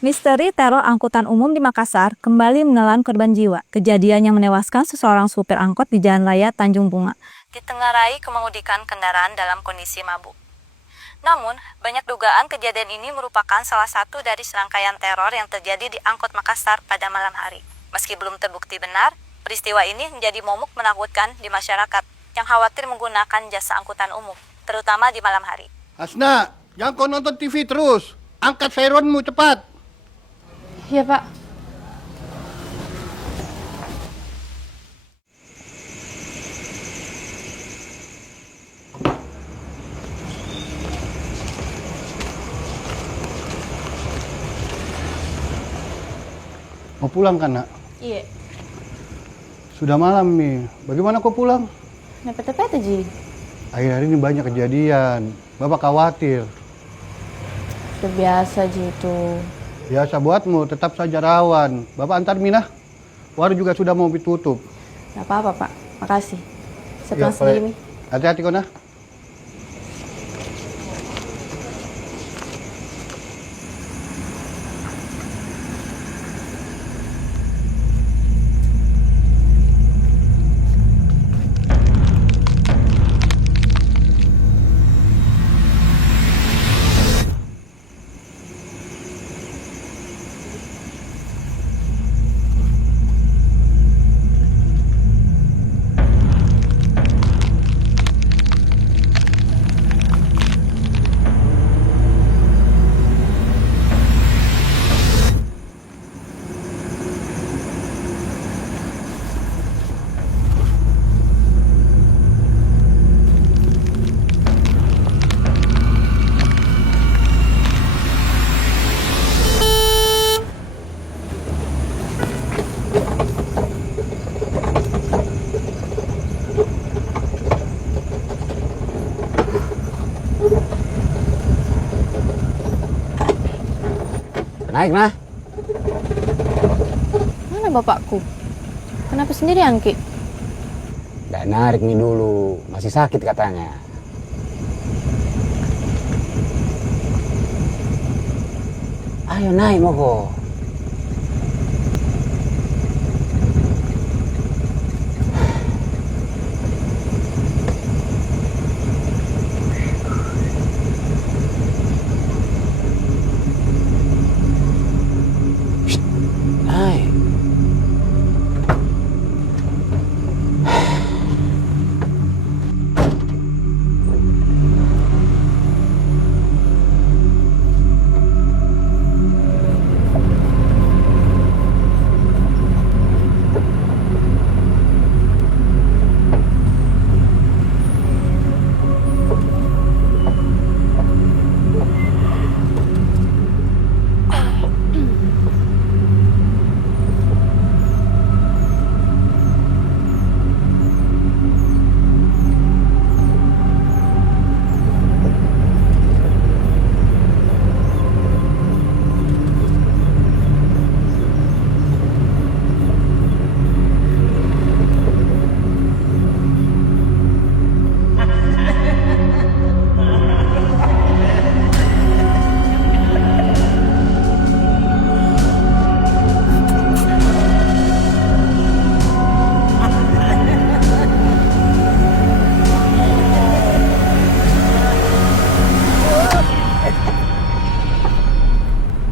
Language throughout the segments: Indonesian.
Misteri teror angkutan umum di Makassar kembali menelan korban jiwa. Kejadian yang menewaskan seseorang supir angkot di Jalan Raya Tanjung Bunga ditengarai kemengemudikan kendaraan dalam kondisi mabuk. Namun, banyak dugaan kejadian ini merupakan salah satu dari serangkaian teror yang terjadi di angkot Makassar pada malam hari. Meski belum terbukti benar, peristiwa ini menjadi momok menakutkan di masyarakat yang khawatir menggunakan jasa angkutan umum, terutama di malam hari. Hasna, jangan kau nonton TV terus. Angkat sirenmu cepat. Iya, Pak. Mau pulang kan, Nak? Iya. Sudah malam nih. Bagaimana kau pulang? Nepet-nepet aja. Akhir-akhir ini banyak kejadian. Bapak khawatir. Udah biasa gitu. Biasa buatmu, tetap saja rawan. Bapak antar Minah. Warung juga sudah mau ditutup. Gak apa-apa, Pak. Makasih. Saya Ya, pulang sendiri, baik. Mi. Hati-hati kau, Nah. Naik, Nah. Mana bapakku? Kenapa sendirian, Ki? Nggak narik nih dulu, masih sakit katanya. Ayo naik, Moko. Shh, naik.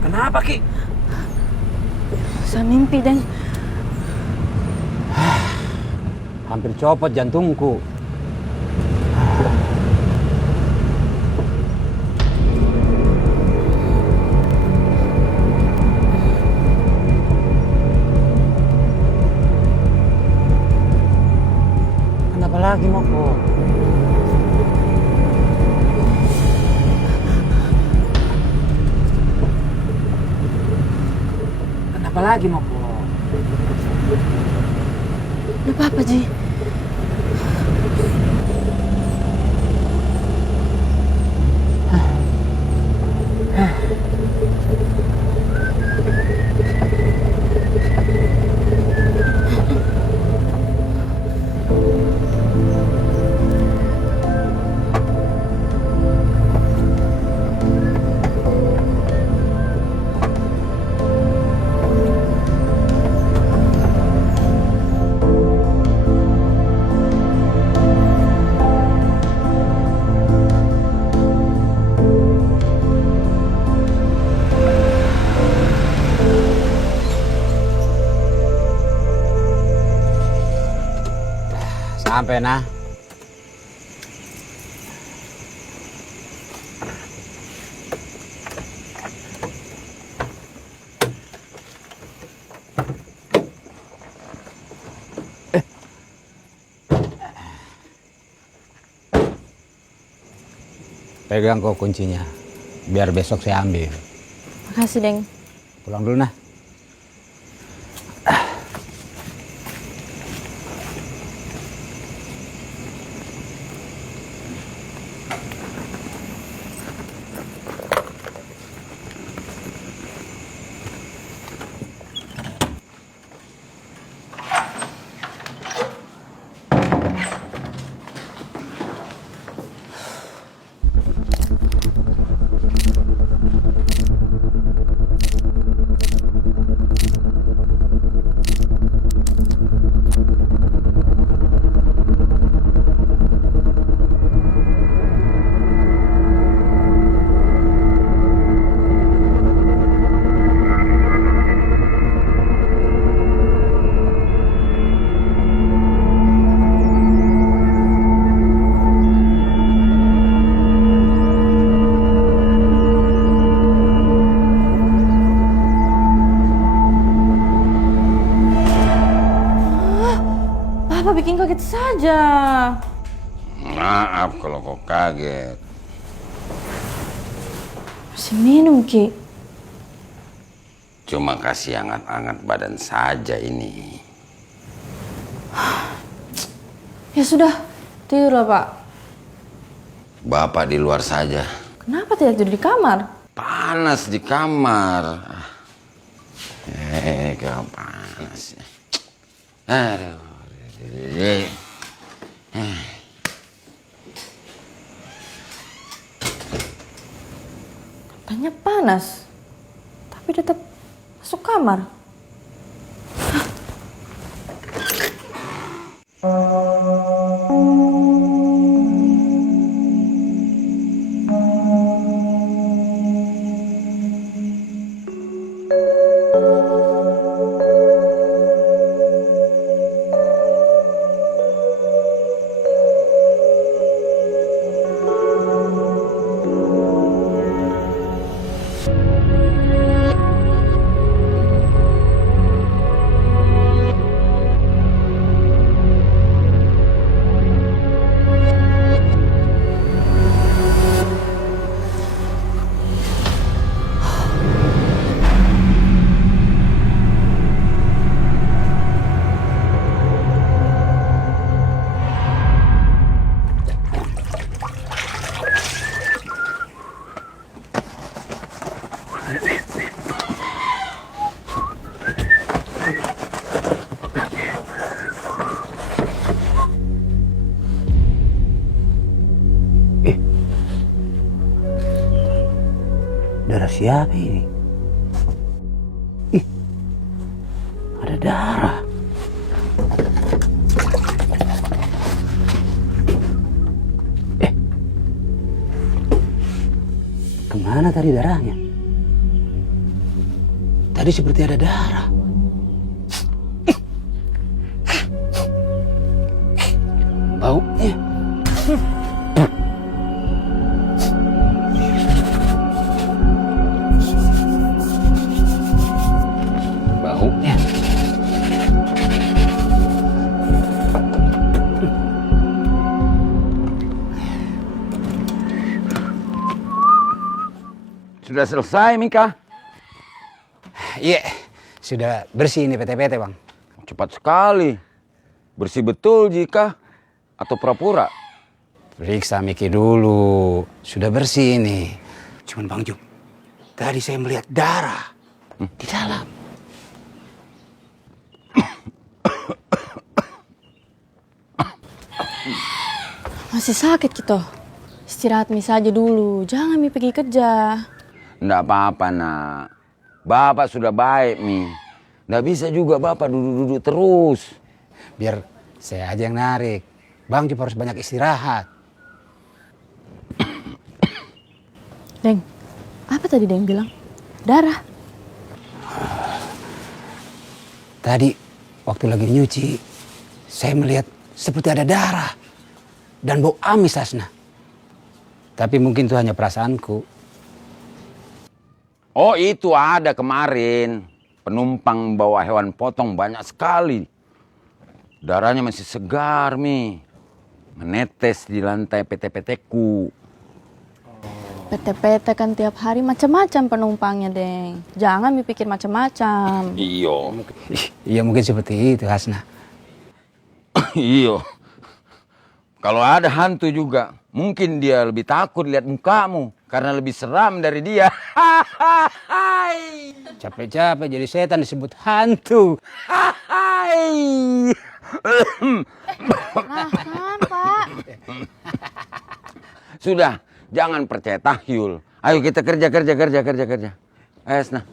Kenapa, Ki? Saya mimpi dan Hampir copot jantungku. Kenapa lagi, Moko? Kenapa lagi, Moko? Gak apa-apa, Ji. Sampai nah. Pegang kok kuncinya, biar besok saya ambil. Makasih, Deng. Pulang dulu nah. Papa bikin kaget saja. Maaf kalau kau kaget. Masih minum, Ki. Cuma kasih hangat-hangat badan saja ini. Ya sudah, tidurlah, Pak. Bapak di luar saja. Kenapa tidak tidur di kamar? Panas di kamar. Kau panas. Aduh. Katanya panas, tapi tetap masuk kamar. Darah siapa ini? Ih, ada darah. Kemana tadi darahnya? Tadi seperti ada darah. Baunya. Baunya. Sudah selesai, Mika? Iya, sudah bersih ini PT-PT, Bang. Cepat sekali. Bersih betul jika atau pura-pura? Periksa Miki dulu. Sudah bersih ini. Cuman Bang Jum, tadi saya melihat darah di dalam. Masih sakit gitu. Istirahat mi saja dulu. Jangan mi pergi kerja. Nggak apa-apa, nak. Bapak sudah baik, Mi. Nggak bisa juga Bapak duduk-duduk terus. Biar saya aja yang narik. Bang Jum harus banyak istirahat. Deng, apa tadi Deng bilang? Darah. Tadi waktu lagi nyuci, saya melihat seperti ada darah dan bau amis, Hasna. Tapi mungkin itu hanya perasaanku. Oh, itu ada kemarin. Penumpang bawa hewan potong banyak sekali. Darahnya masih segar, Mi. Menetes di lantai PT-PT-ku. PT-PT kan tiap hari macam-macam penumpangnya, Deng. Jangan dipikir macam-macam. Iyo. Iya mungkin seperti itu, Hasna. Iyo. Kalau ada hantu juga, mungkin dia lebih takut lihat mukamu. Karena lebih seram dari dia. Capek-capek jadi setan disebut hantu. Perasaan, Pak. Sudah, jangan percaya tahyul. Ayo kita kerja. Ayo, Hasna.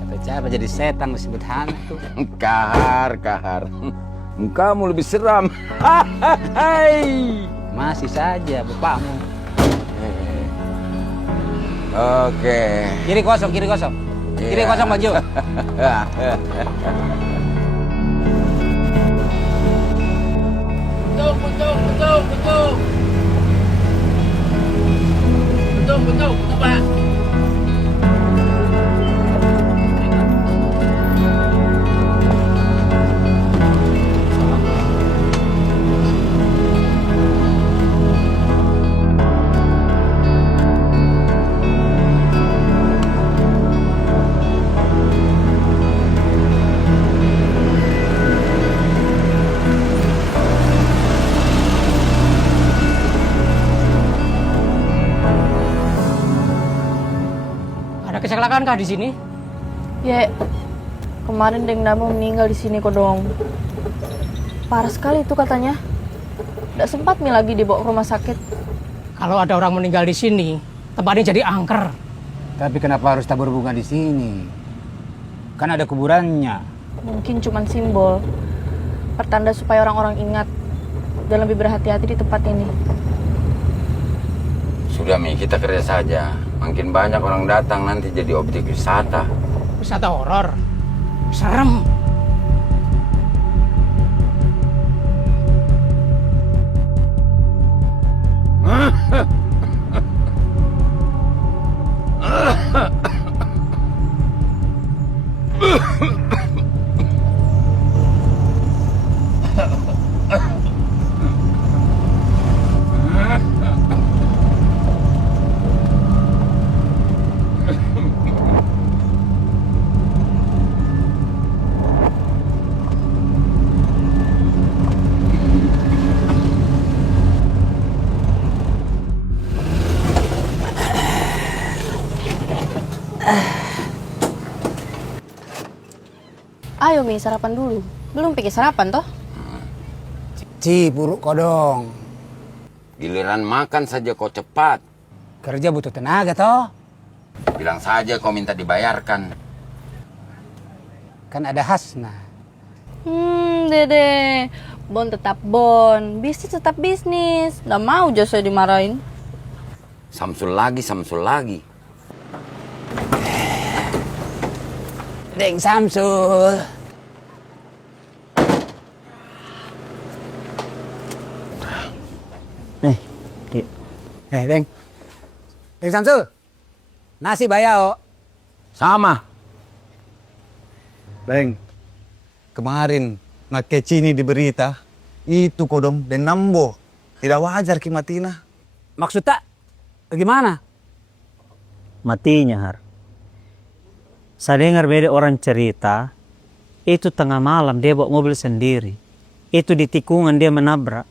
Capek-capek jadi setan disebut hantu. Kahar. Mukamu lebih seram. Masih saja bapakmu. Oke. Kiri kosong. Kiri kosong, Bang Jo. Betul, Pak. Ada kecelakaan kah di sini? Ya, kemarin Deng Damo meninggal di sini, Kodong. Parah sekali itu katanya. Tidak sempat Mi lagi dibawa ke rumah sakit. Kalau ada orang meninggal di sini, tempatnya jadi angker. Tapi kenapa harus tabur bunga di sini? Kan ada kuburannya. Mungkin cuma simbol. Pertanda supaya orang-orang ingat dan lebih berhati-hati di tempat ini. Sudah, Mi, kita kerja saja. Makin banyak orang datang nanti jadi objek wisata. Wisata horor. Serem. Ayo Mi, sarapan dulu. Belum pikir sarapan toh? Buruk Kodong. Giliran makan saja kau cepat. Kerja butuh tenaga toh. Bilang saja kau minta dibayarkan. Kan ada Hasna. Dede. Bon tetap bon. Bisnis tetap bisnis. Nggak mau jasa dimarahin. Samsul lagi. Deng Samsul. Deng. Deng Samsul. Nasi bayao. Sama. Deng, kemarin ngakeci ini di berita, itu Kodong dan Nambo. Tidak wajar kimatina. Maksudnya bagaimana? Matinya, Har. Saya dengar beda orang cerita, itu tengah malam dia bawa mobil sendiri. Itu di tikungan dia menabrak,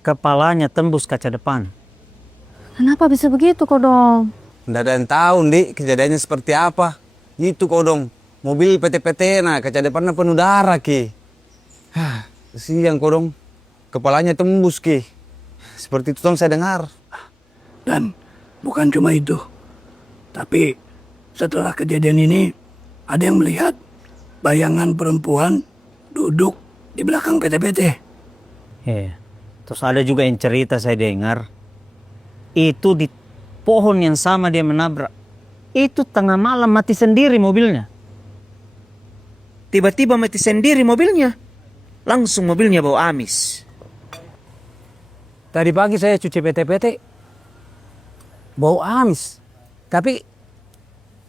kepalanya tembus kaca depan. Kenapa bisa begitu, Kodong? Tidak ada yang tahu, Dik, kejadiannya seperti apa. Itu Kodong, mobil PT-PT nah, kaca depannya penuh darah, Ki. Kesian Kodong, kepalanya tembus, Ki. Seperti itu saya dengar. Dan bukan cuma itu. Tapi setelah kejadian ini, ada yang melihat bayangan perempuan duduk di belakang PT-PT. Iya. Terus ada juga yang cerita saya dengar, itu di pohon yang sama dia menabrak. Itu tengah malam mati sendiri mobilnya. Tiba-tiba mati sendiri mobilnya. Langsung mobilnya bau amis. Tadi pagi saya cuci PT-PT, bau amis. Tapi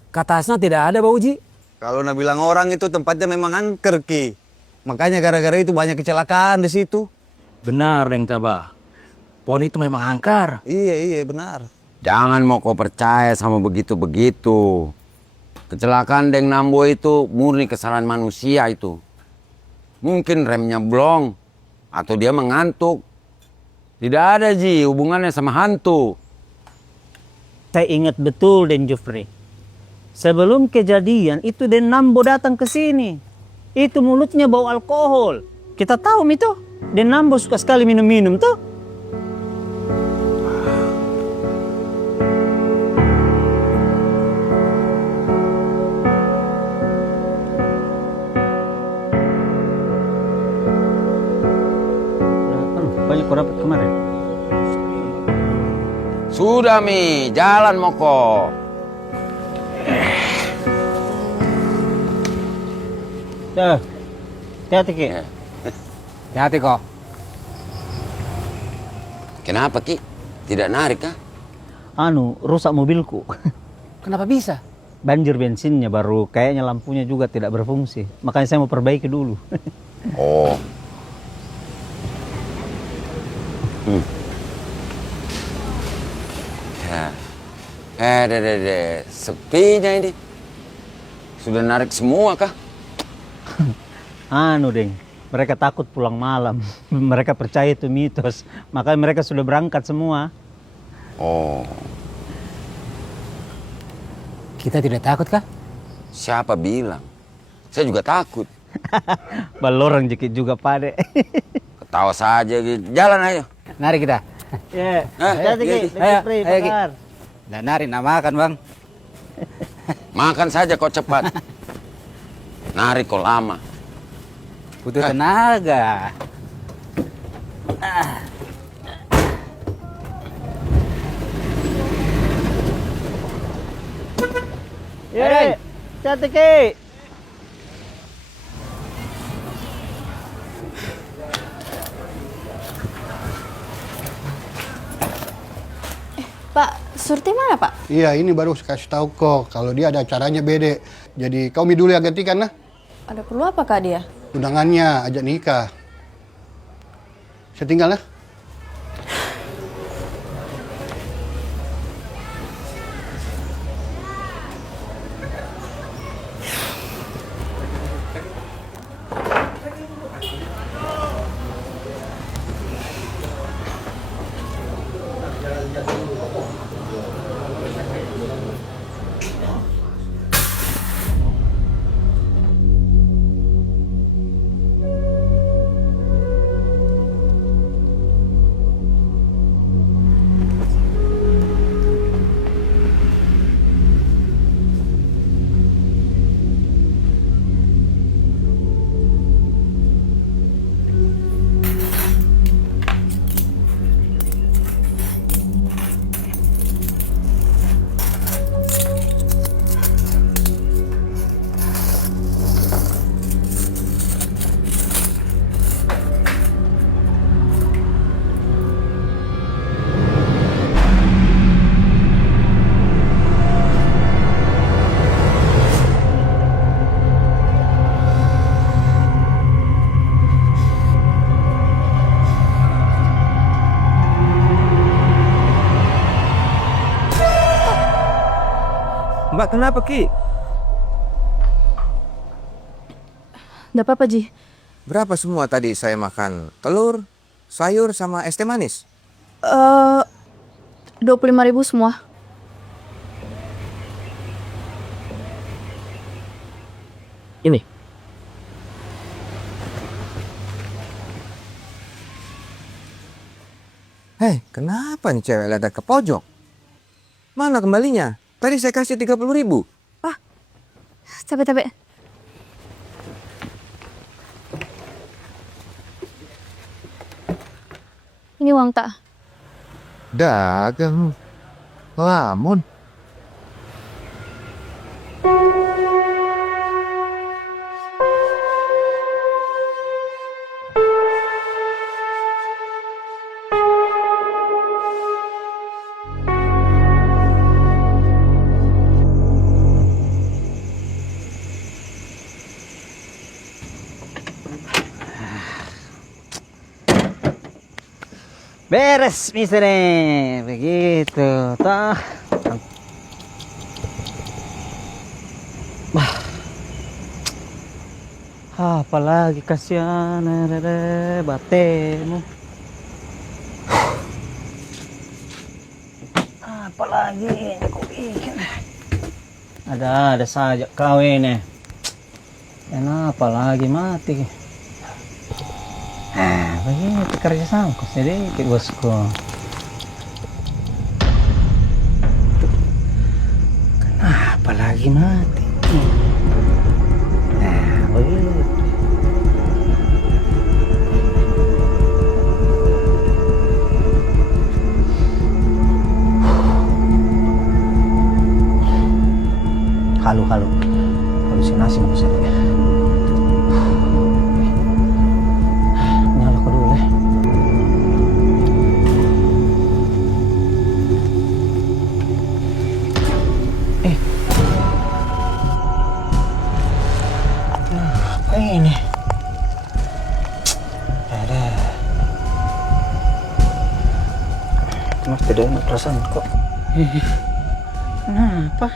katasnya tidak ada bau, Ji. Kalau nak bilang orang itu tempatnya memang angker, Ki. Makanya gara-gara itu banyak kecelakaan di situ. Benar, Deng Taba. Pohon itu memang angker. Iya, benar. Jangan mau kau percaya sama begitu-begitu. Kecelakaan Deng Nambo itu murni kesalahan manusia itu. Mungkin remnya blong atau dia mengantuk. Tidak ada, Ji, hubungannya sama hantu. Saya ingat betul Den Jufri. Sebelum kejadian itu Den Nambo datang ke sini. Itu mulutnya bau alkohol. Kita tahu itu. Den Nambo suka sekali minum-minum tuh. Banyak kau dapat kemarin. Sudah, Mi, jalan Moko. Hati-hati, Ki. Hati kok. Kenapa, Ki? Tidak narik, kah? Rusak mobilku. Kenapa bisa? Banjir bensinnya baru, kayaknya lampunya juga tidak berfungsi. Makanya saya mau perbaiki dulu. Oh. Ya. Deh. Sepinya ini. Sudah narik semua, kah? Deng. Mereka takut pulang malam. Mereka percaya itu mitos. Makanya mereka sudah berangkat semua. Oh. Kita tidak takut kah? Siapa bilang? Saya juga takut. Balorang jekit juga, Pade. Ketawa saja gitu. Jalan ayo. Mari kita. Ya, hati-hati, Ki. Ayo, Ki. Bakar. Dan nari makan, Bang. Makan saja kau cepat. Narik kau lama. Butuh tenaga. Ya, hati-hati, Ki. Pak, Surti mana, Pak? Iya, ini baru kasih tahu kok kalau dia ada acaranya beda. Jadi kau dulu yang gantikan nah. Ada perlu apa, Kak, dia? Undangannya ajak nikah. Saya tinggal nah. Mbak, kenapa, Ki? Nggak apa-apa, Ji. Berapa semua tadi saya makan? Telur, sayur, sama es teh manis? 25.000 semua. Ini. Hei, kenapa nih cewek ada ke pojok? Mana kembalinya? Tadi saya kasih 30.000. Capek. Ini uang tak? Dagang. Lamun. Beres bisa nih, begitu. Tah. Bah. Apalagi kasihan, batemu. Apalagi ini kok bikin. Ada saja kau ini. Kenapa lagi mati? Begitu kerja sangkut sedikit bosku. Kenapa lagi mati? Begitu. Halo. Halusinasi maksudnya. Nyala ko dulu ya. Apa ini? Ada. Mas tidak enak perasaan kok. Kenapa?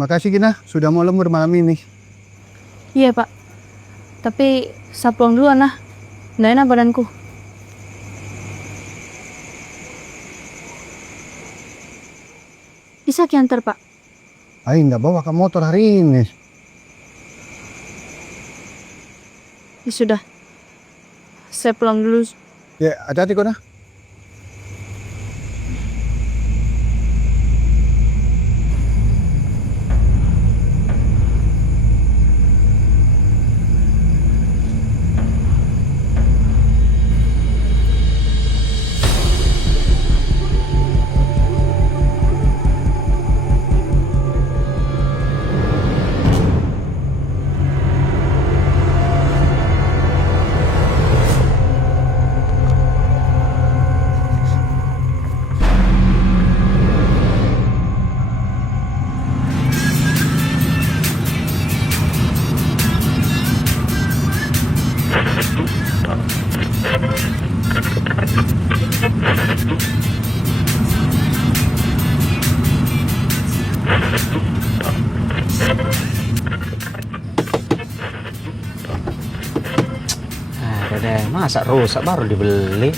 Makasih Gina, sudah mau lembur malam ini. Iya Pak, tapi saya pulang duluan nah. Nggak enak badanku. Bisa kiantar Pak? Ayo nggak bawa ke motor hari ini. Ya sudah, saya pulang dulu. Ya, hati-hati kok nah. Deh, masa rusak baru dibeli?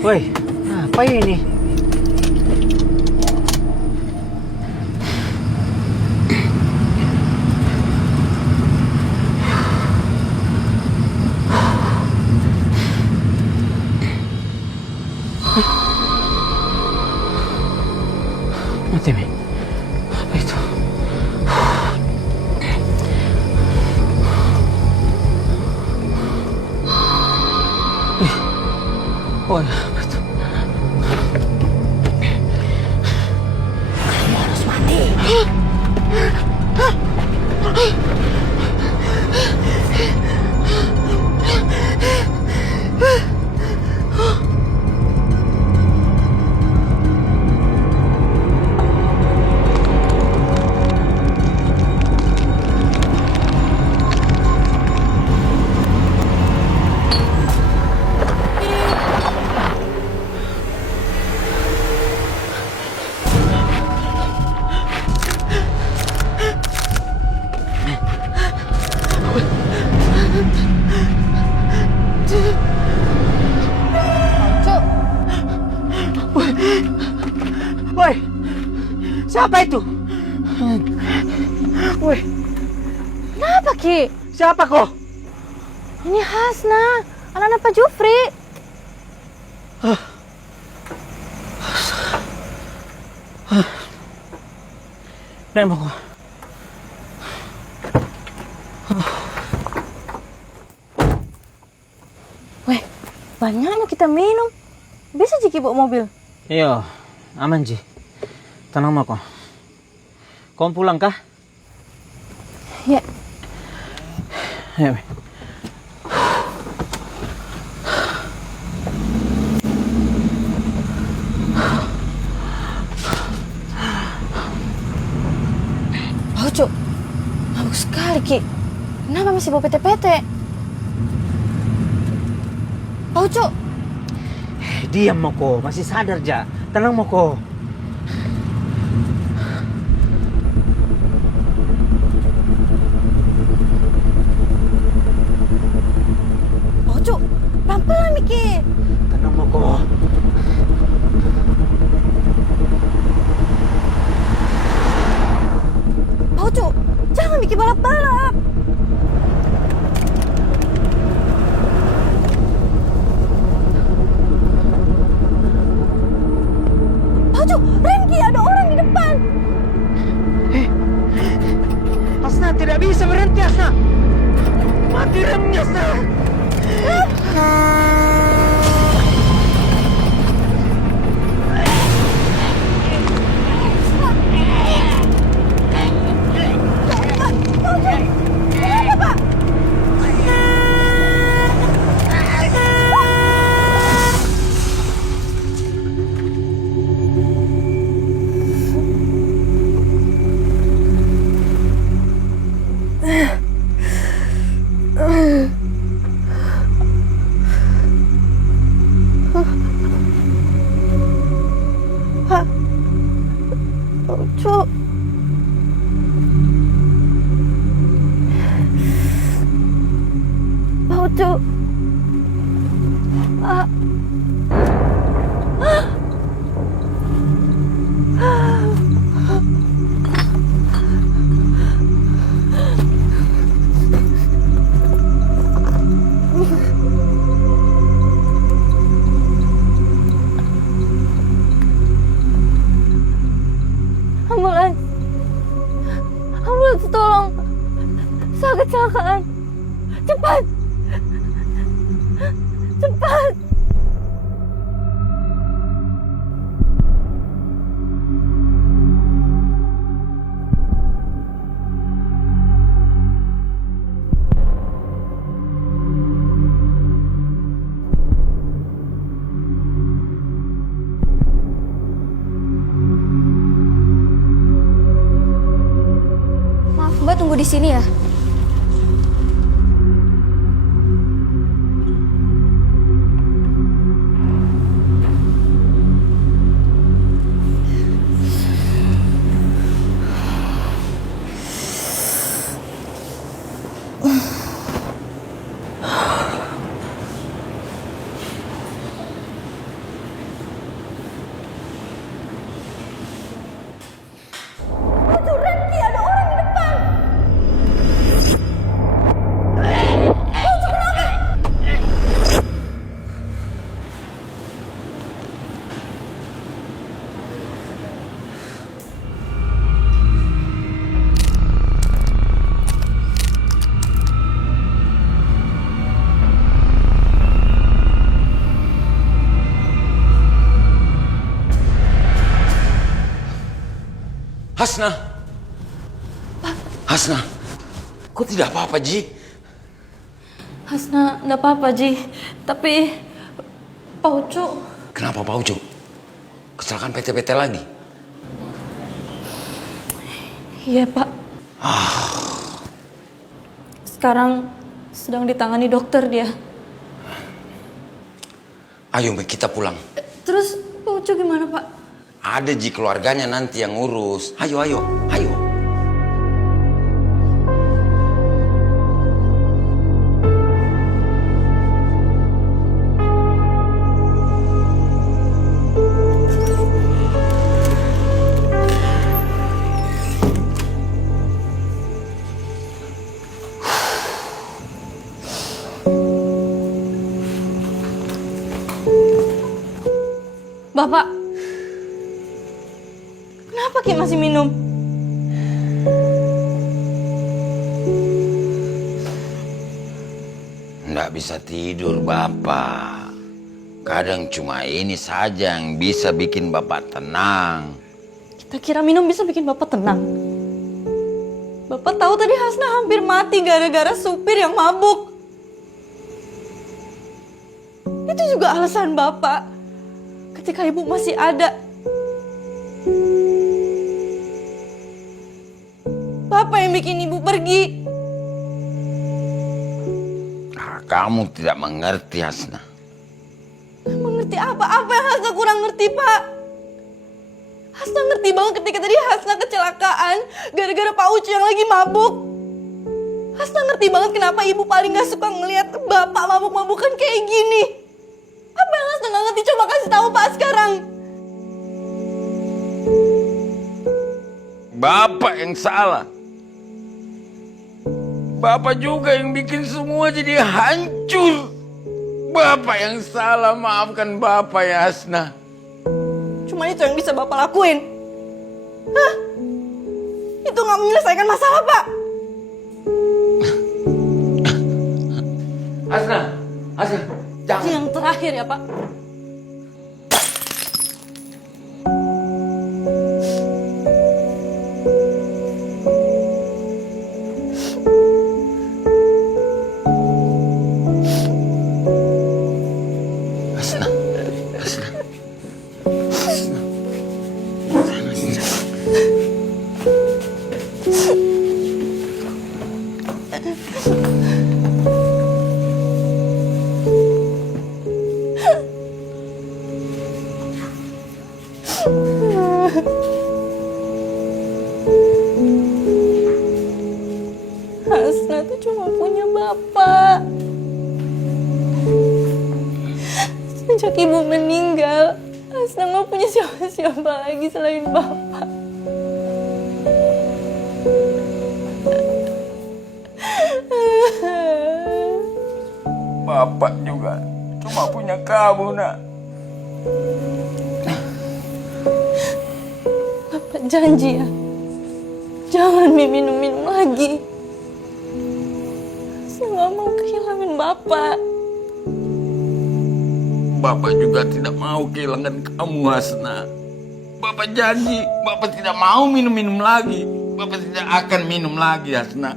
Woi, apa ini? Mati mi. Apa itu? Oh ya, apa itu? Cuk, Woi, siapa itu? Woi, kenapa Ki? siapa kau? Ini Hasna, anak-anak Pak Jufri. Nek mau kau. Weh, banyaknya kita minum. Bisa Jiki bawa mobil? Iya, aman Ji. Tenang mau kau. Kau pulang kah? Ya. Ya, weh. Oh, Cuk. Mabuk sekali, Ki. Kenapa masih bawa PT-PT? Oh, Cuk. Diam Moko, masih sadar ja. Tenang Moko. Oh, Cuk. Pelan-pelan, Miki. Tenang Moko. Oh, Cuk. Jangan Miki balap-balap. Oh, Cuk. Remki, ada orang di depan. Hasna tidak bisa berhenti Hasna. Mati remnya Hasna. Oh, Cuk. Oh, Cuk. Ah. Ambulans. Ambulans, tolong. Saya kecelakaan. Cepat. Cepat. Maaf, Mbak tunggu di sini ya. Hasna, Hasna, kok tidak apa-apa, Ji? Hasna, nggak apa-apa, Ji. Tapi Pak Ucu, Kenapa Pak Ucu? Kecelakaan PT-PT lagi? iya Pak. Sekarang sedang ditangani dokter dia. Ayo, Mbak, kita pulang. Terus Pak Ucu gimana, Pak? Ada Ji keluarganya nanti yang ngurus. Ayo, ayo, ayo. Bapak, kenapa Ki masih minum? Nggak bisa tidur, Bapak. Kadang cuma ini saja yang bisa bikin Bapak tenang. Kita kira minum bisa bikin Bapak tenang. Bapak tahu tadi Hasna hampir mati gara-gara supir yang mabuk. Itu juga alasan Bapak. Ketika ibu masih ada, Bapak yang bikin ibu pergi. Kamu tidak mengerti, Hasna. Mengerti apa? Apa yang Hasna kurang ngerti, Pak? Hasna ngerti banget ketika tadi Hasna kecelakaan gara-gara Pak Ucu yang lagi mabuk. Hasna ngerti banget kenapa ibu paling gak suka ngelihat Bapak mabuk-mabukan kayak gini. Apa yang Hasna gak ngerti? Coba kasih tahu Pak sekarang. Bapak yang salah. Bapak juga yang bikin semua jadi hancur. Bapak yang salah, maafkan Bapak ya, Hasna. Cuma itu yang bisa Bapak lakuin. Hah? Itu gak menyelesaikan masalah, Pak. Hasna, Hasna, jangan. Yang terakhir ya, Pak. Hasna, Hasna. Hasna tuh cuma punya Bapak. Sejak ibu meninggal, Hasna gak punya siapa-siapa lagi selain Bapak. Bapak juga cuma punya kamu, Nak. Bapak janji ya, jangan minum-minum lagi. Saya gak mau kehilangan Bapak. Bapak juga tidak mau kehilangan kamu, Hasna. Bapak janji, Bapak tidak mau minum-minum lagi. Bapak tidak akan minum lagi, Hasna.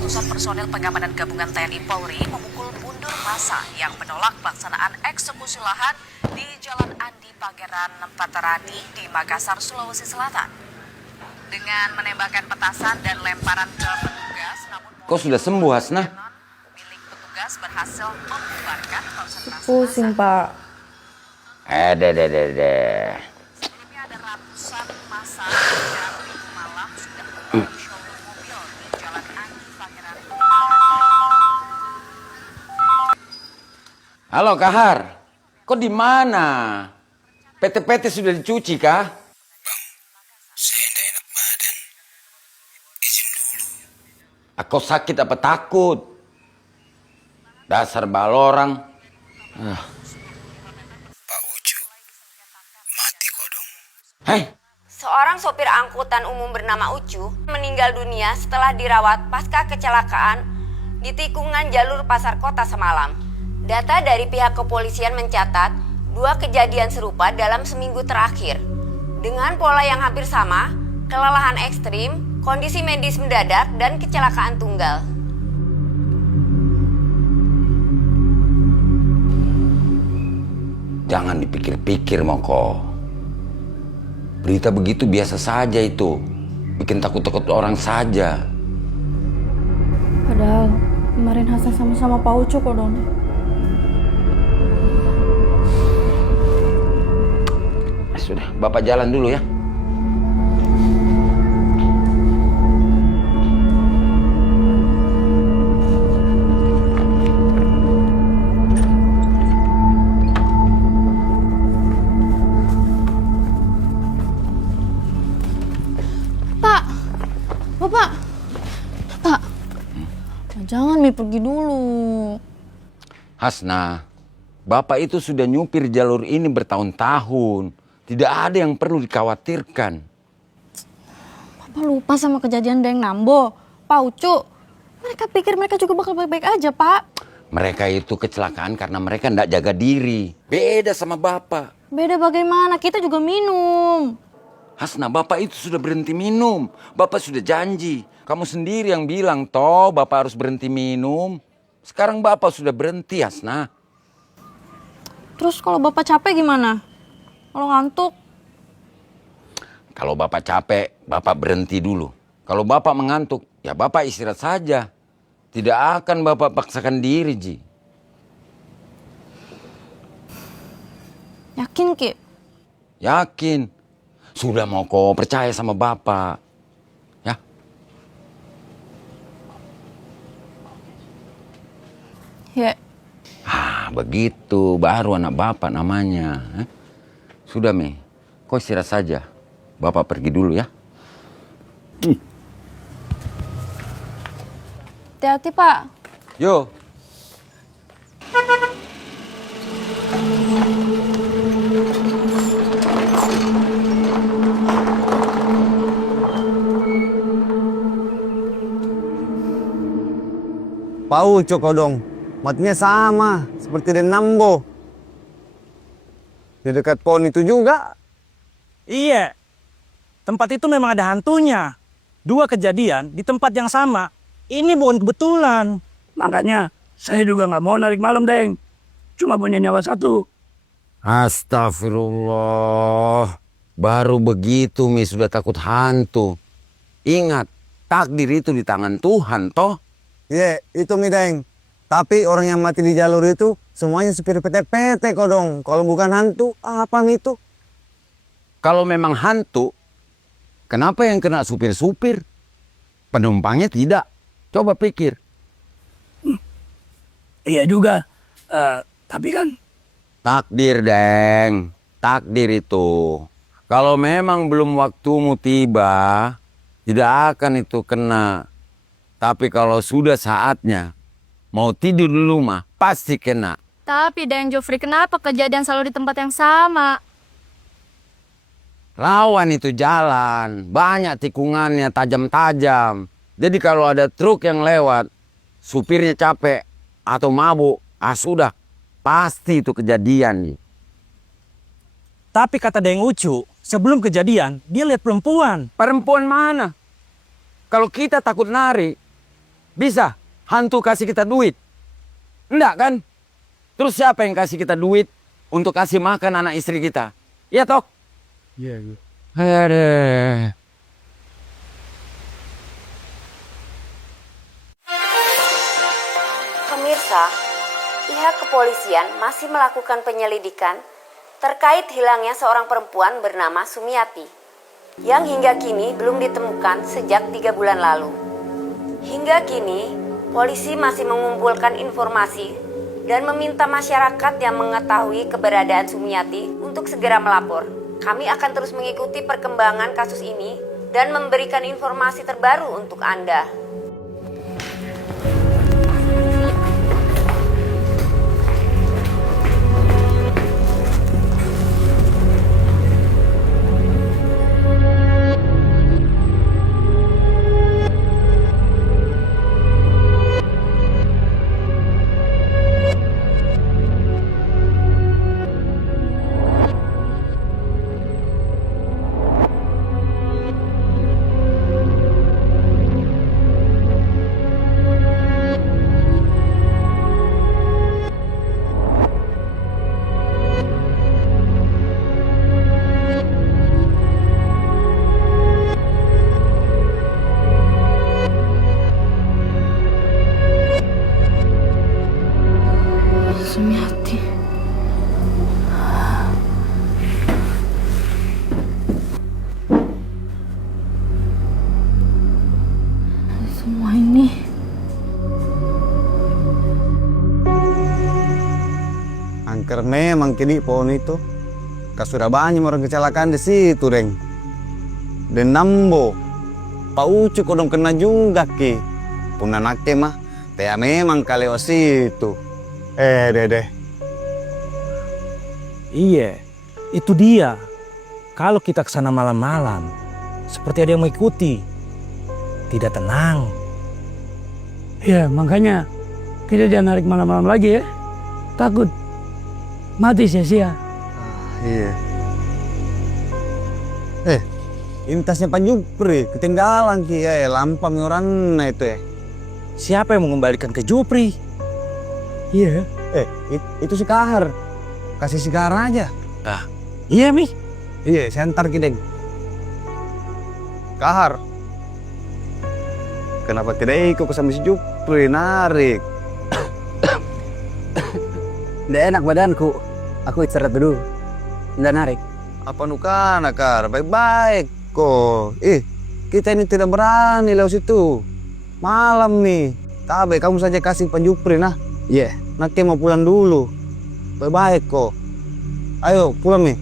ratusan personel pengamanan gabungan TNI Polri memukul mundur massa yang menolak pelaksanaan eksekusi lahan di Jalan Andi Pangeran Pataradi di Makassar, Sulawesi Selatan. Dengan menembakkan petasan dan lemparan ke petugas, namun Kau sudah sembuh, Hasna? milik petugas berhasil membubarkan konsentrasi Pusing, Pak. Deh. Sebelumnya ada ratusan massa yang minggu malam sudah menuju showroom mobil di Jalan Andi Pangeran. Halo, Kahar. Kau di mana? PT-PT sudah dicuci, kah? Saya tidak enak badan. Izin dulu. Aku sakit apa takut? Dasar balorang. Pak Ucu, mati kodong. Hei, Seorang sopir angkutan umum bernama Ucu meninggal dunia setelah dirawat pasca kecelakaan di tikungan jalur Pasar Kota semalam. Data dari pihak kepolisian mencatat 2 kejadian serupa dalam seminggu terakhir. Dengan pola yang hampir sama, kelelahan ekstrim, kondisi medis mendadak, dan kecelakaan tunggal. jangan dipikir-pikir, Moko. Berita begitu biasa saja itu. Bikin takut-takut orang saja. Padahal kemarin Hasan sama-sama Pak Ucu kok, Don. Sudah, Bapak jalan dulu ya. Pak! Bapak! Pak! Jangan, Mi, pergi dulu. Hasna, Bapak itu sudah nyupir jalur ini bertahun-tahun. Tidak ada yang perlu dikhawatirkan. Bapak lupa sama kejadian Deng Nambo, Pak Ucu. Mereka pikir mereka juga bakal baik-baik aja, Pak. Mereka itu kecelakaan karena mereka tidak jaga diri. Beda sama Bapak. Beda bagaimana? Kita juga minum. Hasna, Bapak itu sudah berhenti minum. Bapak sudah janji. Kamu sendiri yang bilang, toh Bapak harus berhenti minum. Sekarang Bapak sudah berhenti, Hasna. Terus kalau Bapak capek gimana? Kalau ngantuk? Kalau Bapak capek, Bapak berhenti dulu. Kalau Bapak mengantuk, ya Bapak istirahat saja. Tidak akan Bapak paksakan diri, Ji. Yakin, Ki? Yakin. Sudah mau kau percaya sama Bapak. Ya. Ya. Begitu. Baru anak Bapak namanya. Sudah, Mi. Kau istirahat saja. Bapak pergi dulu ya. Hati-hati, Pak. Yo. Pau Cokodong, matinya sama seperti Den Nambo. Di dekat pohon itu juga. Iya, tempat itu memang ada hantunya. 2 kejadian di tempat yang sama. Ini bukan kebetulan. Makanya saya juga nggak mau narik malam, Deng. Cuma punya nyawa 1. Astagfirullah. Baru begitu, Mi, sudah takut hantu. Ingat, takdir itu di tangan Tuhan, toh. Iya, itu Mi Deng. Tapi orang yang mati di jalur itu semuanya supir PT-PT Kodong. Kalau bukan hantu, apa itu? Kalau memang hantu, kenapa yang kena supir-supir? Penumpangnya tidak. Coba pikir. Iya juga. Tapi kan Takdir, Deng. Takdir itu. Kalau memang belum waktumu tiba, tidak akan itu kena. Tapi kalau sudah saatnya, mau tidur di rumah, pasti kena. Tapi, Deng Jofri, kenapa kejadian selalu di tempat yang sama? Rawan itu jalan, banyak tikungannya tajam-tajam. Jadi kalau ada truk yang lewat, supirnya capek atau mabuk, sudah, pasti itu kejadian. Tapi kata Deng Ucu, sebelum kejadian, dia lihat perempuan. Perempuan mana? Kalau kita takut nari, Bisa hantu kasih kita duit? Enggak kan? Terus siapa yang kasih kita duit untuk kasih makan anak istri kita? Iya toh? Iya, Gu. Aduh. Pemirsa, pihak kepolisian masih melakukan penyelidikan terkait hilangnya seorang perempuan bernama Sumiati yang hingga kini belum ditemukan sejak 3 bulan lalu. Hingga kini, polisi masih mengumpulkan informasi dan meminta masyarakat yang mengetahui keberadaan Sumiati untuk segera melapor. Kami akan terus mengikuti perkembangan kasus ini dan memberikan informasi terbaru untuk Anda. Sumiati. Semua ini Angker memang kini pohon itu. Sudah banyak orang kecelakaan di situ, Reng. Dan Nambo. Pak Ucu kodong kena juga, Ki. Pun anaknya mah, teh memang kaleo situ. Dede. Iya, itu dia. Kalau kita ke sana malam-malam, seperti ada yang mengikuti. Tidak tenang. Iya, makanya kita jangan narik malam-malam lagi ya. Takut mati sia-sia. Iya. Ini tasnya Pak Jupri, ketinggalan Ki. Lampam orang itu ya. Siapa yang mengembalikan ke Jupri? Iya. Itu si Kahar. Kasih si Kahar aja. Iya, Mi. Iya, saya antar Ki, Deng. Kahar. Kenapa tidak ikut sama si Jupri, narik? Nggak enak badanku. Aku istirahat dulu. Nggak narik. Apa nukana, Kar? Baik-baik kok. Kita ini tidak berani lewat situ. Malam nih. Tabe, kamu saja kasih Pak Jupri, nah. Iya. Nanti mau pulang dulu. Baik-baik kok. Ayo, pulang nih.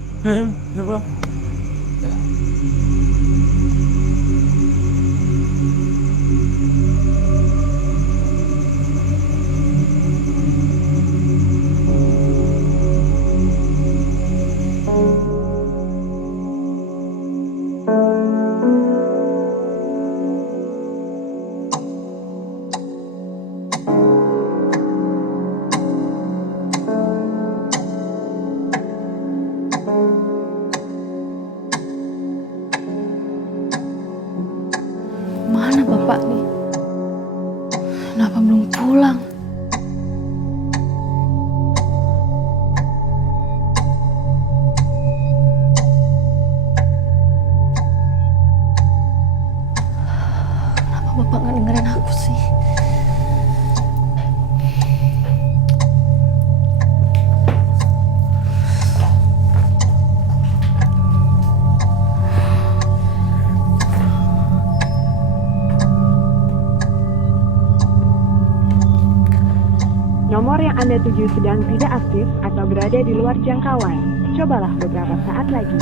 mana bapak nih? Kenapa belum pulang? Kenapa bapak nggak dengerin aku sih? Nomor yang Anda tuju sedang tidak aktif atau berada di luar jangkauan. Cobalah beberapa saat lagi.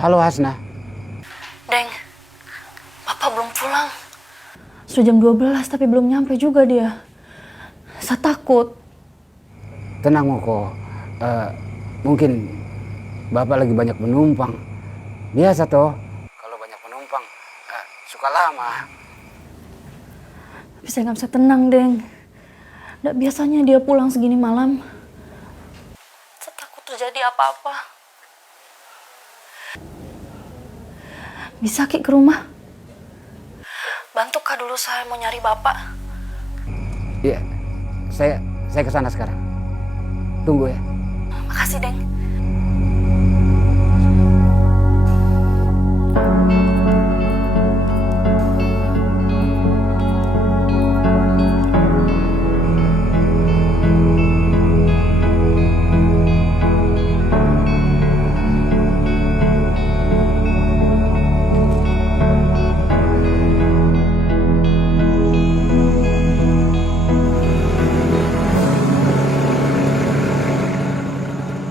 Halo Hasna. Deng, Papa belum pulang. Sudah jam 12 tapi belum nyampe juga dia. Saya takut. Tenang Moko. Mungkin Bapak lagi banyak penumpang. Biasa toh, kalau banyak penumpang suka lama. Tapi saya nggak bisa tenang, Deng. Nggak biasanya dia pulang segini malam. Saya takut terjadi apa-apa. Bisa Ki ke rumah? Bantu Kak dulu, saya mau nyari Bapak. Iya, saya ke sana sekarang. Tunggu ya. Makasih, Deng.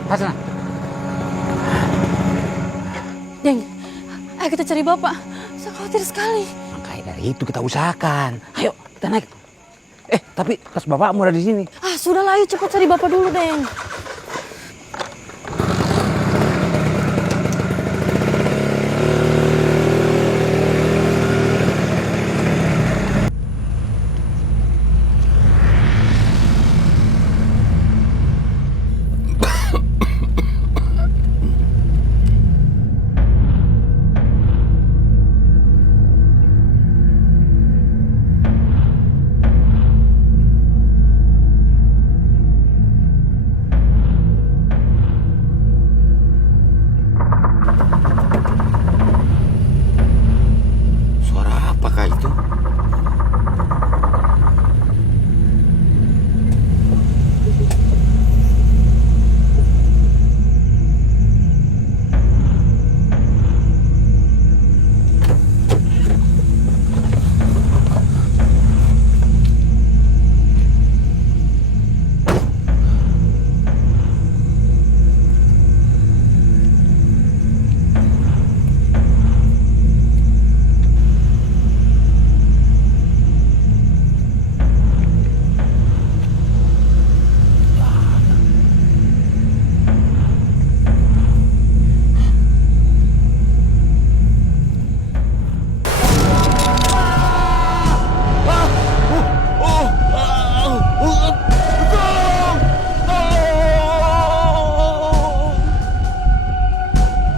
Hasna. Deng, ayo kita cari Bapak. Saya khawatir sekali. Makanya dari itu kita usahakan. Ayo kita naik. Tapi tas bapakmu ada di sini. Sudahlah, ayo cepat cari Bapak dulu, Deng. Suara apakah itu?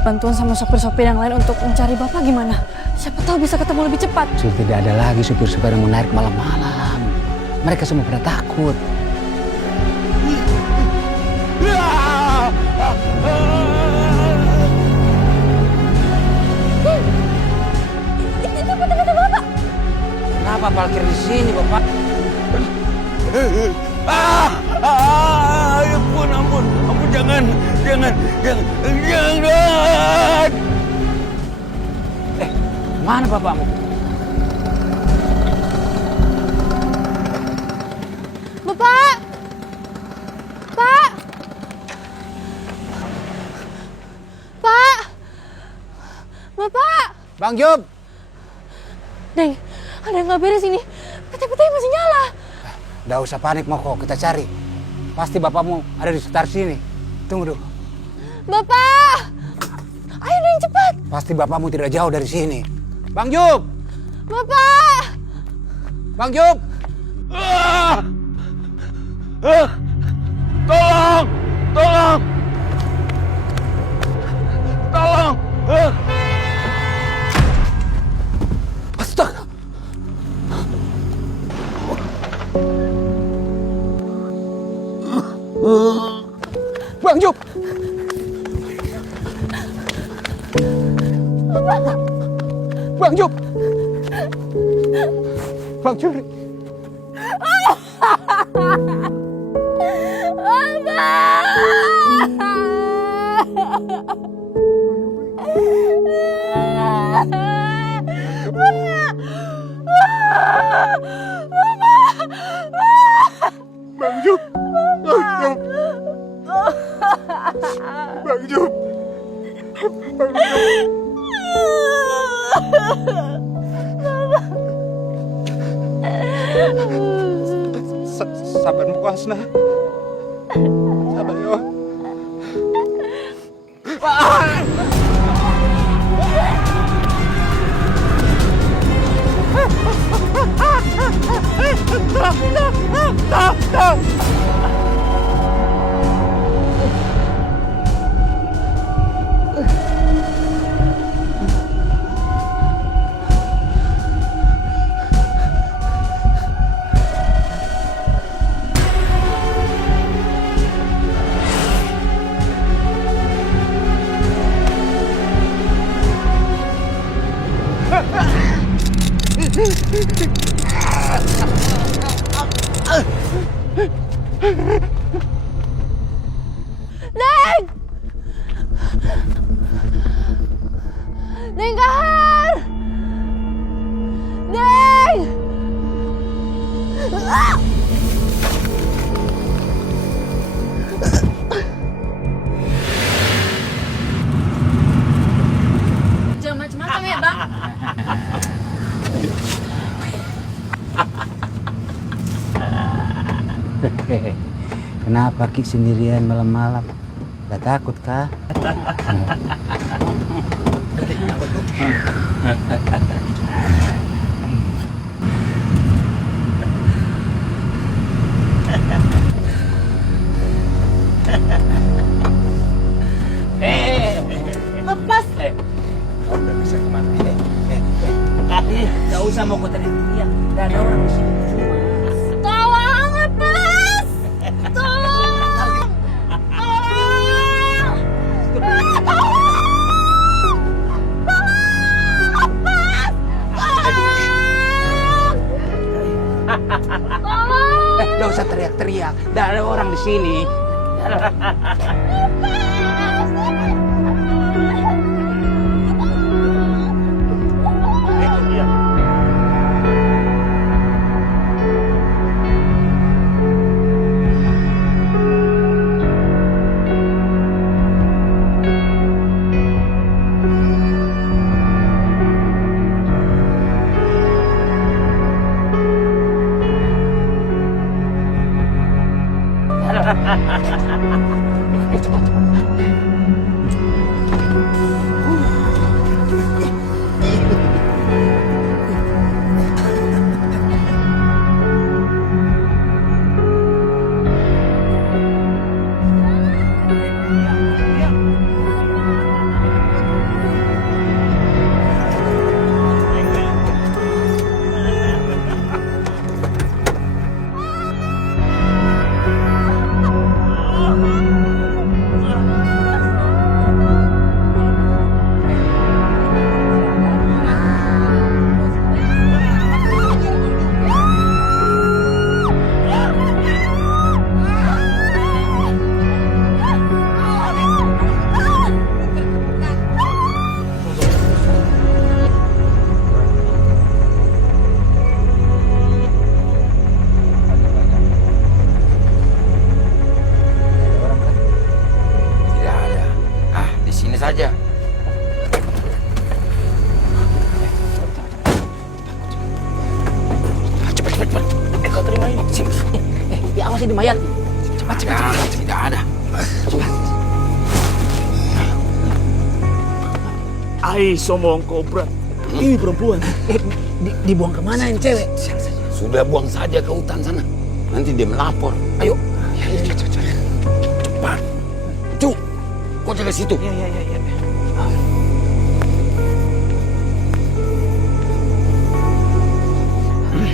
Bantuan sama sopir-sopir yang lain untuk mencari Bapak gimana? Siapa tahu bisa ketemu lebih cepat. Sudah tidak ada lagi supir-supir yang menarik malam-malam. Mereka semua pada takut. Itu kata-kata Bapak. Kenapa parkir di sini, Bapak? Ampun, jangan. Mana bapakmu? Bapak! Pak! Pak! Bapak! Bang Job! Deng, ada yang nggak beres ini. PT-PT masih nyala. Nggak usah panik, Moko. Kita cari. Pasti bapakmu ada di sekitar sini. Tunggu dulu. Bapak! Ayo Deng, cepat. Pasti bapakmu tidak jauh dari sini. Bang Job! Bapak! Bang Job! Tolong! Astaga! Bang Job! Bang Job! Bang Job! Bang Job! Bang Job! Sabar Mbok Hasna. Sabar yo. Neng! Neng Kahar! Neng! Jangan macam-macam ya, Bang. Kenapa Ki sendirian malam-malam? Gak takut kah? Lepas! Kau udah bisa kemana? Gak usah mau kau teriak-teriak. Gak ada orang di sini. Tolong, lepas! Tolong! Tolong! Gak usah teriak-teriak. Gak ada orang di sini. saja. Cepat. Kau terima ini. Diawasi di mayat. Cepat. Tidak ada. Ai sombong kobra. Ini perempuan. Dibuang kemana ini cewek? Sudah buang saja ke hutan sana. Nanti dia melapor. Ayo. Cepat. Cuk, kau jaga situ. Iya.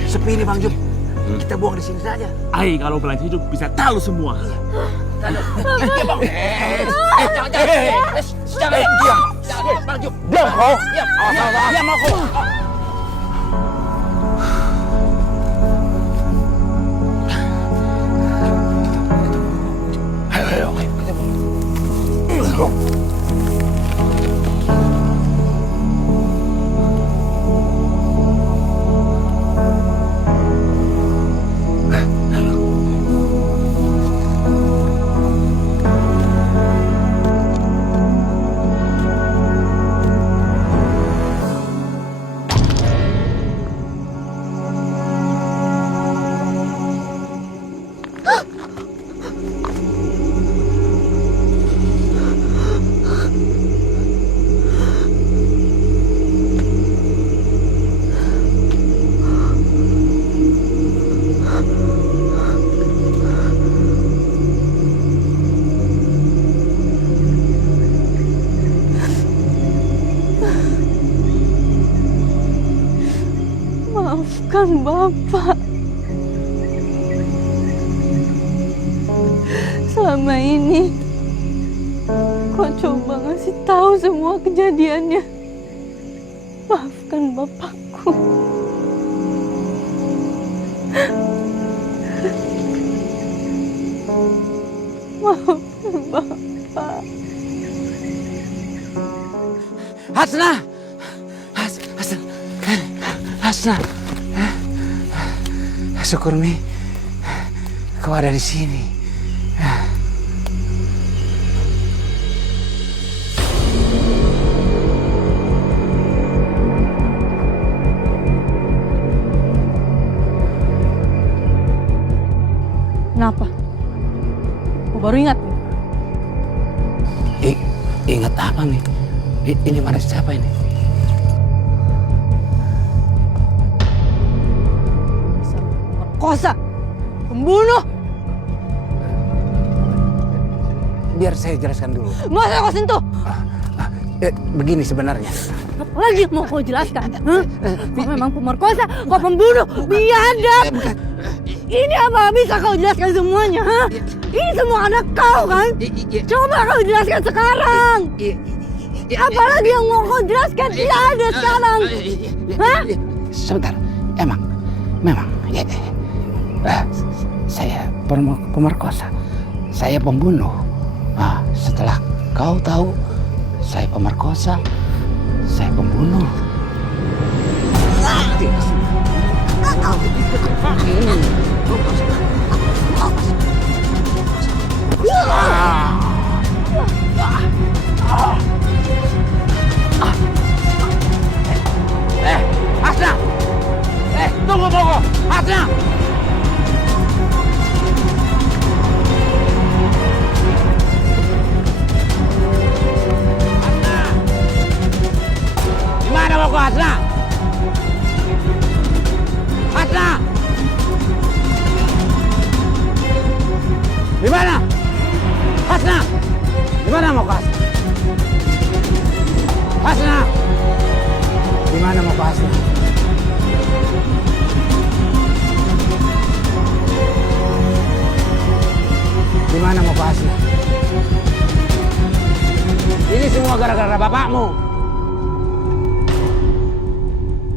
Sepi ini Bang Jum. Kita buang di sini saja. Ai kalau pelan hidup bisa tahu semua. Jangan diam. Bang Jum. Diam kau. Diam aku. Maafkan Bapak. Selama ini kau coba ngasih tahu semua kejadiannya. Maafkan Bapakku. Maafkan Bapak. Hasna! Hasna! Syukur Mi, kau ada di sini. Kenapa? Kau baru ingat? Ingat apa Mi? Ini mana siapa ini? Kosa, pembunuh. Biar saya jelaskan dulu. Nggak usah kau sentuh. Begini sebenarnya. Apa lagi mau kau jelaskan? Kau memang pemerkosa, kau pembunuh, biadab. Ini apa bisa kau jelaskan semuanya? Ini semua anak kau kan? Coba kau jelaskan sekarang. Apalagi yang mau kau jelaskan? Tidak ada sekarang. Sebentar, memang. Saya pemerkosa, saya pembunuh. Setelah kau tahu saya pemerkosa, saya pembunuh. Hasna! Tunggu! Hasna! Di mana mau kau, Hasna? Hasna! Di mana? Hasna! Di mana mau kau, Hasna? Hasna! Di mana mau kau, Hasna? Di mana mau kau, Hasna? Ini semua gara-gara bapakmu.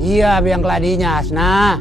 Iya, biang keladinya, Hasna.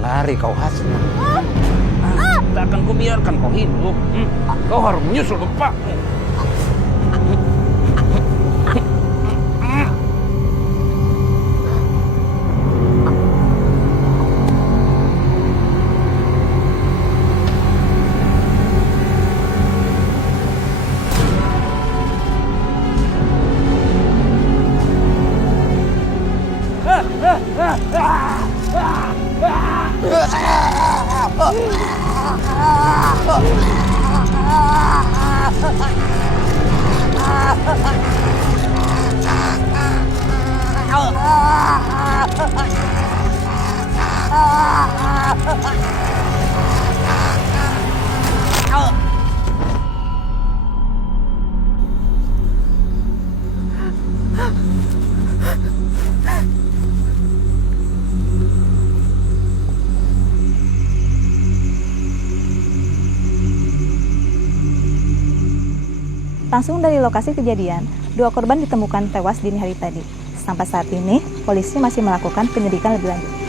Lari kau, Hasna. Tak akan kubiarkan kau hidup. Kau harus menyusul bapakmu. Langsung dari lokasi kejadian, 2 korban ditemukan tewas dini hari tadi. Sampai saat ini, polisi masih melakukan penyelidikan lebih lanjut.